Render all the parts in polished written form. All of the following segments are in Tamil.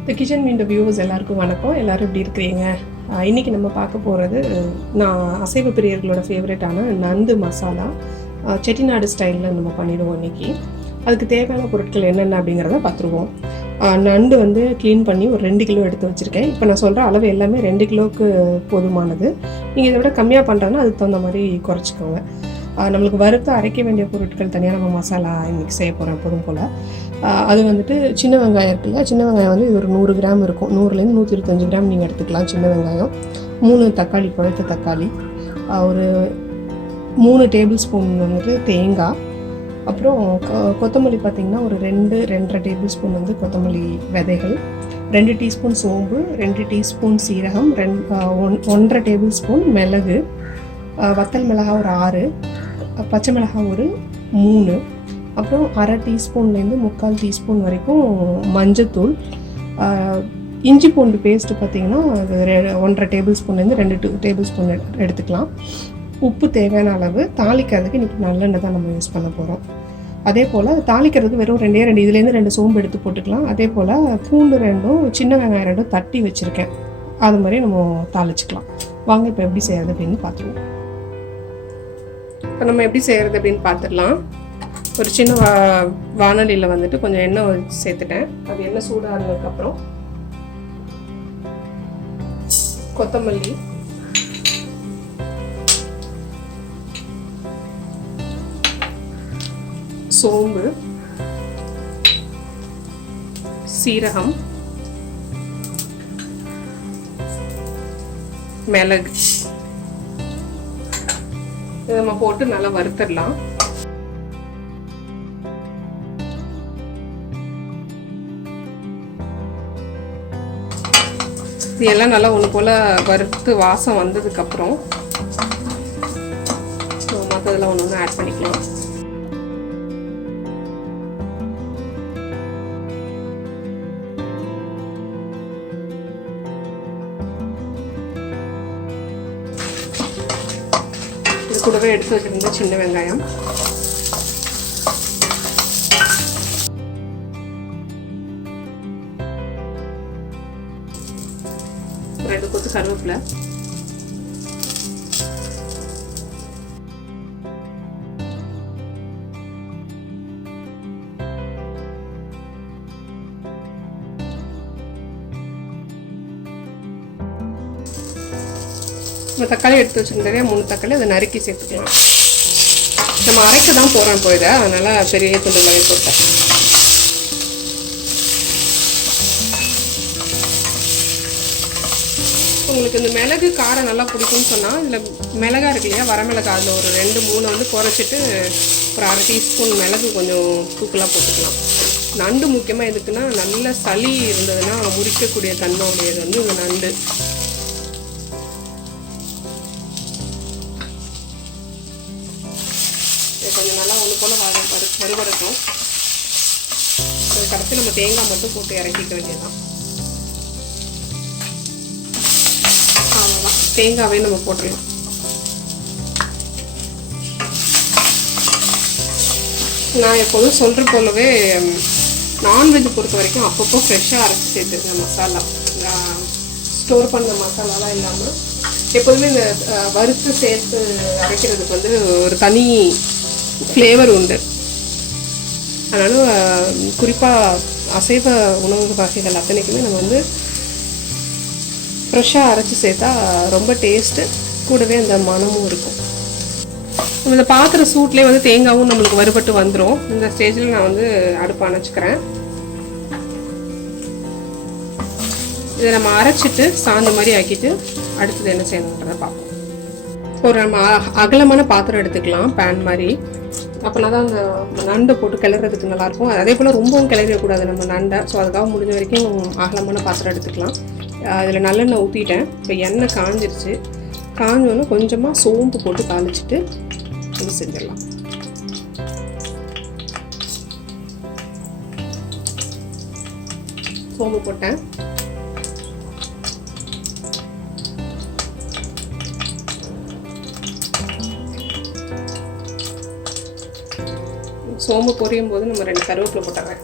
இந்த கிச்சன் விண்டோ வியூவர்ஸ் எல்லாருக்கும் வணக்கம். எல்லோரும் எப்படி இருக்கிறீங்க? இன்றைக்கி நம்ம பார்க்க போகிறது நான் அசைவ பிரியர்களோட ஃபேவரட்டான நண்டு மசாலா செட்டிநாடு ஸ்டைலில் நம்ம பண்ணிடுவோம் இன்றைக்கி. அதுக்கு தேவையான பொருட்கள் என்னென்ன அப்படிங்கிறத பார்த்துருவோம். நண்டு வந்து க்ளீன் பண்ணி ஒரு 2 கிலோ எடுத்து வச்சுருக்கேன். இப்போ நான் சொல்கிற அளவு எல்லாமே 2 கிலோவுக்கு போதுமானது. நீங்கள் இதை விட கம்மியாக பண்ணுறதுன்னா அதுக்கு தகுந்த மாதிரி குறைச்சிக்கோங்க. நம்மளுக்கு வறுத்து அரைக்க வேண்டிய பொருட்கள் தனியாக நம்ம மசாலா இன்றைக்கி செய்ய போகிறோம் எப்போதும் போல். அது வந்துட்டு சின்ன வெங்காயம் இருக்குல்ல, சின்ன வெங்காயம் வந்து இது ஒரு 100 கிராம் இருக்கும். 100லேருந்து 125 கிராம் நீங்கள் எடுத்துக்கலாம் சின்ன வெங்காயம். 3 தக்காளி, பழுத்த தக்காளி, ஒரு 3 டேபிள் ஸ்பூன் வந்துட்டு தேங்காய், அப்புறம் கொத்தமல்லி பார்த்திங்கன்னா ஒரு 2-2.5 டேபிள் ஸ்பூன் வந்து கொத்தமல்லி விதைகள், 2 டீஸ்பூன் சோம்பு, 2 டீஸ்பூன் சீரகம், 1.5 டேபிள் ஸ்பூன் மிளகு, வத்தல் மிளகாய் ஒரு 6, பச்சை மிளகாய் ஒரு 3, அப்புறம் 1/2 டீஸ்பூன்லேருந்து 3/4 டீஸ்பூன் வரைக்கும் மஞ்சத்தூள், இஞ்சி பூண்டு பேஸ்ட்டு பார்த்திங்கன்னா 1.5 டேபிள் ஸ்பூன்லேருந்து 2 டேபிள் ஸ்பூன் எடுத்துக்கலாம். உப்பு தேவையான அளவு. தாளிக்கிறதுக்கு இன்றைக்கி நல்லெண்ணெய் தான் நம்ம யூஸ் பண்ண போகிறோம். அதே போல் தாளிக்கிறதுக்கு வெறும் 2 இதுலேருந்து 2 சோம்பு எடுத்து போட்டுக்கலாம். அதே போல் பூண்டு 2, சின்ன வெங்காயம் 2 தட்டி வச்சுருக்கேன். அது மாதிரி நம்ம தாளிச்சிக்கலாம். வாங்க இப்போ எப்படி செய்கிறது அப்படின்னு பார்த்துருவோம். இப்போ நம்ம எப்படி செய்கிறது அப்படின்னு பார்த்துடலாம். ஒரு சின்ன வானலியில் வந்துட்டு கொஞ்சம் எண்ணெய் சேர்த்துட்டேன். அது எண்ணெய் சூடானதுக்கப்புறம் கொத்தமல்லி, சோம்பு, சீரகம், மிளகு இதை நம்ம போட்டு நல்லா வறுத்துடலாம். இது எல்லாம் நல்லா ஒன்று போல் வறுத்து வாசம் வந்ததுக்கப்புறம் மற்றதெல்லாம் ஒன்று ஆட் பண்ணிக்கலாம். இது கூடவே எடுத்து வச்சுருந்த சின்ன வெங்காயம், ரெண்டு கொத்து கருவேப்பிலை, தக்காளி எடுத்து வச்சுருந்தே 3 தக்காளி அதை நறுக்கி சேர்த்துக்கலாம். நம்ம அரைக்க தான் போகிறோம் இப்போ இதை, அதனால் பெரிய துண்டுகளாகவே போட்டேன். உங்களுக்கு இந்த மிளகு காரம் நல்லா பிடிக்கும்னு சொன்னால் இதில் மிளகா இருக்கு இல்லையா, வரமிளகா, அதில் ஒரு 2-3 வந்து குறைச்சிட்டு ஒரு 1/2 டீஸ்பூன் மிளகு கொஞ்சம் தூக்கலாக போட்டுக்கலாம். நண்டு முக்கியமாக எதுக்குன்னா நல்ல சளி இருந்ததுன்னா முறிக்கக்கூடிய தன்மை உடையது வந்து இந்த நண்டு. கொஞ்சம் நல்லா ஒன்று போல் வறுவடட்டும். அதுக்கடுத்து நம்ம தேங்காய் மட்டும் போட்டு இறக்கிக்க வேண்டியதுதான். அவ்வளோதான், தேங்காவே நம்ம போட்டுடலாம். நான் எப்போதும் சொல்கிற போலவே நான்வெஜ் பொறுத்த வரைக்கும் அப்பப்போ ஃப்ரெஷ்ஷாக அரைச்சி சேர்த்துருக்கேன் மசாலா. ஸ்டோர் பண்ண மசாலாலாம் இல்லாமல் எப்போதுமே இந்த வறுத்து சேர்த்து அரைக்கிறதுக்கு வந்து ஒரு தனி ஃப்ளேவர் உண்டு. அதனால் குறிப்பாக அசைவ உணவு வகைகள் அத்தனைக்குமே நம்ம வந்து ஃப்ரெஷ்ஷாக அரைச்சி சேர்த்தா ரொம்ப டேஸ்ட்டு, கூடவே அந்த மனமும் இருக்கும். நம்ம இந்த பாத்திர சூட்லேயே வந்து தேங்காயும் நம்மளுக்கு வறுபட்டு வந்துடும். இந்த ஸ்டேஜில் நான் வந்து அடுப்பு அணைச்சிக்கிறேன். இதை நம்ம அரைச்சிட்டு சாந்து மாதிரி ஆக்கிட்டு அடுத்தது என்ன செய்யணுன்றதை பார்ப்போம். ஒரு நம்ம அகலமான பாத்திரம் எடுத்துக்கலாம், பேன் மாதிரி. அப்படின்னா தான் அந்த நண்டை போட்டு கிளறதுக்கு நல்லாயிருக்கும். அதே போல் ரொம்பவும் கிளறக்கூடாது நம்ம நண்டை. ஸோ அதுக்காக முடிஞ்ச வரைக்கும் அகலமான பாத்திரம் எடுத்துக்கலாம். அதில் நல்லெண்ணெய் ஊற்றிட்டேன். இப்போ எண்ணெய் காஞ்சிருச்சு. காஞ்சோன்னு கொஞ்சமாக சோம்பு போட்டு தாளிச்சிட்டு இது செஞ்சிடலாம். சோம்பு போட்டேன். சோம்பு பொரியும் போது நம்ம 2 கருவேப்பிலை போட்டுறேன்.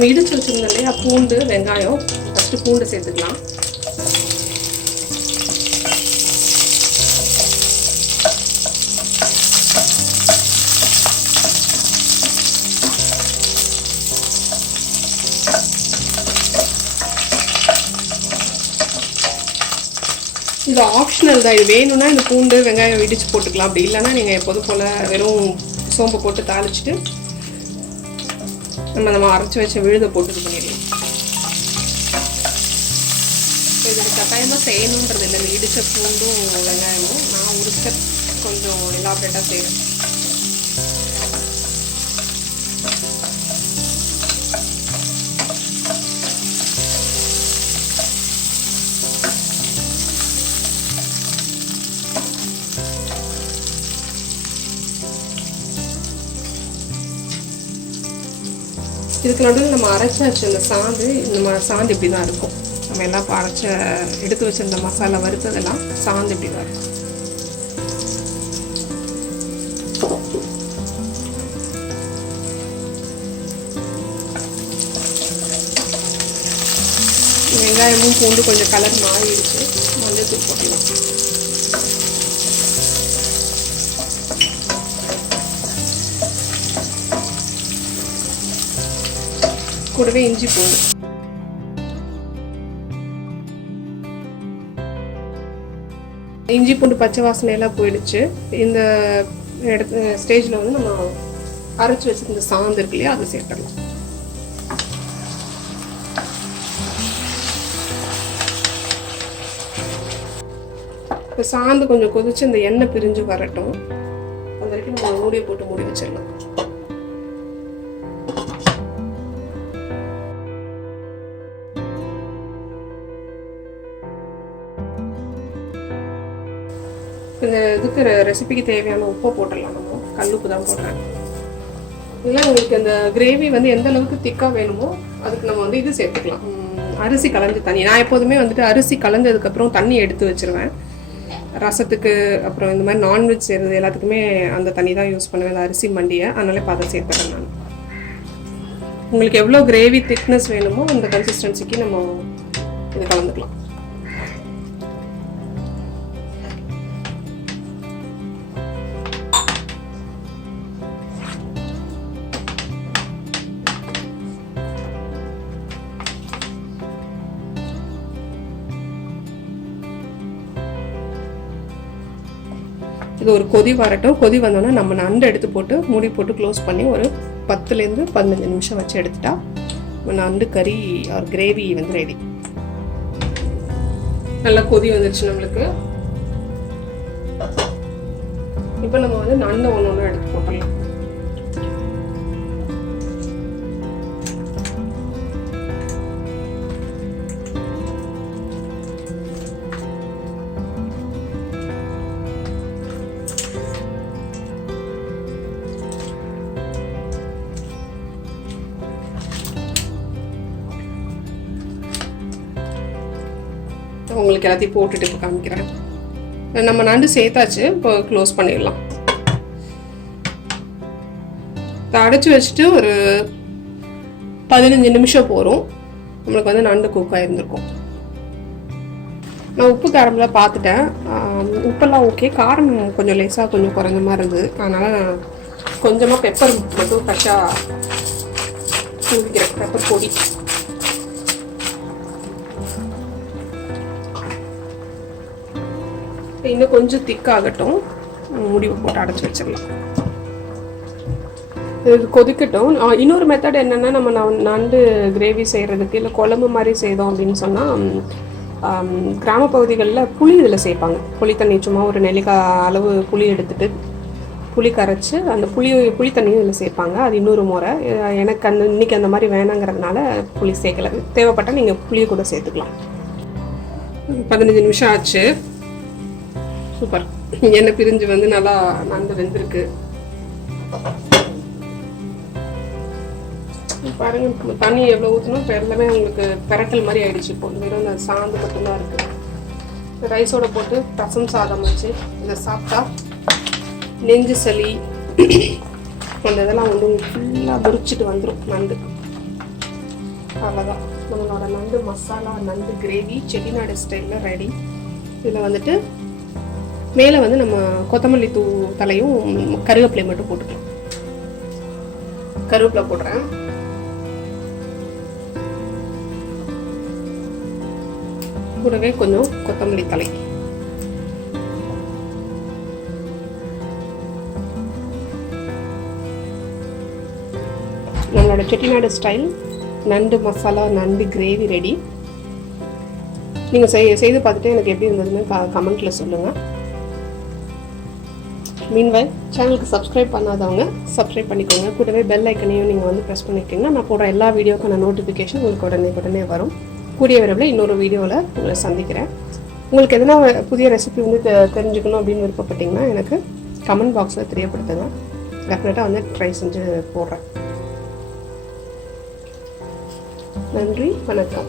நம்ம இடிச்சு வச்சுருந்தோம் இல்லையா பூண்டு வெங்காயம், ஃபஸ்ட்டு பூண்டு சேர்த்துக்கலாம். இது ஆப்ஷனல் தான். இது வேணும்னா இந்த பூண்டு வெங்காயம் இடிச்சு போட்டுக்கலாம். அப்படி இல்லைன்னா நீங்கள் எப்போதும் போல் வெறும் சோம்பு போட்டு தாளிச்சிட்டு நம்ம அரைச்சி வச்ச விழுதை போட்டு இது பண்ணிடலாம். இது கட்டாயமாக செய்யணுன்றது இல்லை. இந்த இடித்த பூண்டும் வெங்காயமும் நான் ஒரு ஸ்டெப் கொஞ்சம் எலாபரேட்டாக செய்கிறேன். இதுக்கு நடுவில் நம்ம அரைச்சி வச்ச இந்த சாந்து, சாந்து இப்படி தான் இருக்கும். நம்ம எல்லாம் அரைச்ச எடுத்து வச்சிருந்த மசாலா வறுத்ததெல்லாம் சாந்து இப்படி தான் இருக்கும். வெங்காயமும் பூண்டு கொஞ்சம் கலர் மாறிடுச்சு. மஞ்சள் தூள் போட்டுக்கலாம். கூடவே இஞ்சி பூண்டு. இஞ்சி பூண்டு பச்சை வாசனை எல்லாம் போயிடுச்சு. இந்த ஸ்டேஜில் வந்து நம்ம அரைச்சி வச்சிருந்த சாந்து இருக்கு இல்லையா, அதை சேர்த்துடலாம். இப்போ சாந்து கொஞ்சம் கொதிச்சு இந்த எண்ணெய் பிரிஞ்சு வரட்டும். அது வரைக்கும் நம்ம மூடியை போட்டு மூடி வச்சிடலாம். இந்த இதுக்கு ரெசிபிக்கு தேவையான உப்பை போட்டுடலாம். நம்ம கல் உப்பு தான் போடுறேன். இல்லை உங்களுக்கு இந்த கிரேவி வந்து எந்த அளவுக்கு திக்காக வேணுமோ அதுக்கு நம்ம வந்து இது சேர்த்துக்கலாம். அரிசி கலந்து தண்ணி. நான் எப்போதுமே வந்துட்டு அரிசி கலந்ததுக்கப்புறம் தண்ணி எடுத்து வச்சுருவேன். ரசத்துக்கு அப்புறம் இந்த மாதிரி நான்வெஜ் செய்கிறது எல்லாத்துக்குமே அந்த தண்ணி தான் யூஸ் பண்ணுவேன், அந்த அரிசி மண்டியை. அதனால இப்போ அதை சேர்த்துறேன் நான். உங்களுக்கு எவ்வளோ கிரேவி திக்னஸ் வேணுமோ அந்த கன்சிஸ்டன்சிக்கு நம்ம இது கலந்துக்கலாம். இது ஒரு கொதி வரட்டும். கொதி வந்தோன்னா நம்ம நண்டு எடுத்து போட்டு மூடி போட்டு க்ளோஸ் பண்ணி ஒரு 10லேருந்து 15 நிமிஷம் வச்சு எடுத்துட்டா நண்டு கறி ஒரு கிரேவி வந்து ரெடி. நல்லா கொதி வந்துருச்சு நம்மளுக்கு. இப்போ நம்ம வந்து நண்டை ஒன்று ஒன்று எடுத்து போட்டுடலாம். உங்களுக்கு எல்லாத்தையும் போட்டுட்டு இப்போ காமிக்கிறேன். நம்ம நண்டு சேர்த்தாச்சு. இப்போ க்ளோஸ் பண்ணிடலாம். அடைச்சி வச்சுட்டு ஒரு 15 நிமிஷம் போகிறோம். நம்மளுக்கு வந்து நண்டு குக் ஆகிருந்துருக்கும். நான் உப்பு காரம்லாம் பார்த்துட்டேன். உப்பெல்லாம் ஓகே. காரம் கொஞ்சம் லேசாக கொஞ்சம் குறைஞ்ச மாதிரி இருந்தது. அதனால் நான் கொஞ்சமாக பெப்பர் மட்டும் ஃப்ரெஷ்ஷாக தூக்கிக்கிறேன். பெப்பர் பொடி. இன்னும் கொஞ்சம் திக்காகட்டும். முடிவு போட்டு அடைச்சி வச்சிடலாம். இது கொதிக்கட்டும். இன்னொரு மெத்தட் என்னென்னா, நம்ம நண்டு கிரேவி செய்கிறதுக்கு இல்லை குழம்பு மாதிரி செய்தோம் அப்படின்னு சொன்னால், கிராம பகுதிகளில் புளி இதில் சேர்ப்பாங்க. புளி தண்ணி சும்மா ஒரு நெல்லிக்காய் அளவு புளி எடுத்துட்டு புளி கரைச்சி அந்த புளி தண்ணியும் இதில் சேர்ப்பாங்க. அது இன்னொரு முறை. எனக்கு இன்றைக்கி அந்த மாதிரி வேணாங்கிறதுனால புளி சேர்க்கலை. தேவைப்பட்டால் நீங்கள் புளியை கூட சேர்த்துக்கலாம். 15 நிமிஷம் ஆச்சு. சூப்பர். எண்ணெய் பிரிஞ்சு வந்து நல்லா நண்டு வெந்திருக்கு. பாருங்க, தண்ணி எவ்வளோ ஊற்றணும். இப்போ எல்லாமே உங்களுக்கு பெரட்டல் மாதிரி ஆயிடுச்சு. இப்போ வெறும் அந்த சாந்து மட்டும்தான் இருக்குது. ரைஸோட போட்டு ரசம் சாதம் வச்சு இதை சாப்பிட்டா நெஞ்சு சளி அந்த இதெல்லாம் வந்து ஃபுல்லாக முறிச்சிட்டு வந்துடும் நண்டு. அவ்வளோதான், நம்மளோட நண்டு மசாலா, நண்டு கிரேவி செட்டிநாடு ஸ்டைலில் ரெடி. இதில் வந்துட்டு மேலே வந்து நம்ம கொத்தமல்லி தலையும் கருவேப்பிலை மட்டும் போட்டுக்கலாம். கருவேப்பிலை போடுறேன். கூடவே கொஞ்சம் கொத்தமல்லி தலை. நம்மளோட செட்டிநாடு ஸ்டைல் நண்டு மசாலா நண்டு கிரேவி ரெடி. நீங்கள் செய்து பார்த்துட்டு எனக்கு எப்படி இருந்ததுன்னு கமெண்ட்டில் சொல்லுங்கள். மீன்வைல் சேனலுக்கு சப்ஸ்கிரைப் பண்ணாதவங்க சப்ஸ்கிரைப் பண்ணிக்கோங்க. கூடவே பெல் ஐக்கனையும் நீங்கள் வந்து ப்ரெஸ் பண்ணிக்கிட்டிங்கன்னா நான் போடுற எல்லா வீடியோக்கான நோட்டிஃபிகேஷன் உங்களுக்கு உடனே வரும். கூடிய விரைவில் இன்னொரு வீடியோவில் உங்களை சந்திக்கிறேன். உங்களுக்கு எதனா புதிய ரெசிபி வந்து தெரிஞ்சுக்கணும் அப்படின்னு விருப்பப்பட்டிங்கன்னா எனக்கு கமெண்ட் பாக்ஸில் தெரியப்படுத்துங்க. டெஃபினட்டாக வந்து ட்ரை செஞ்சு போடுறேன். நன்றி, வணக்கம்.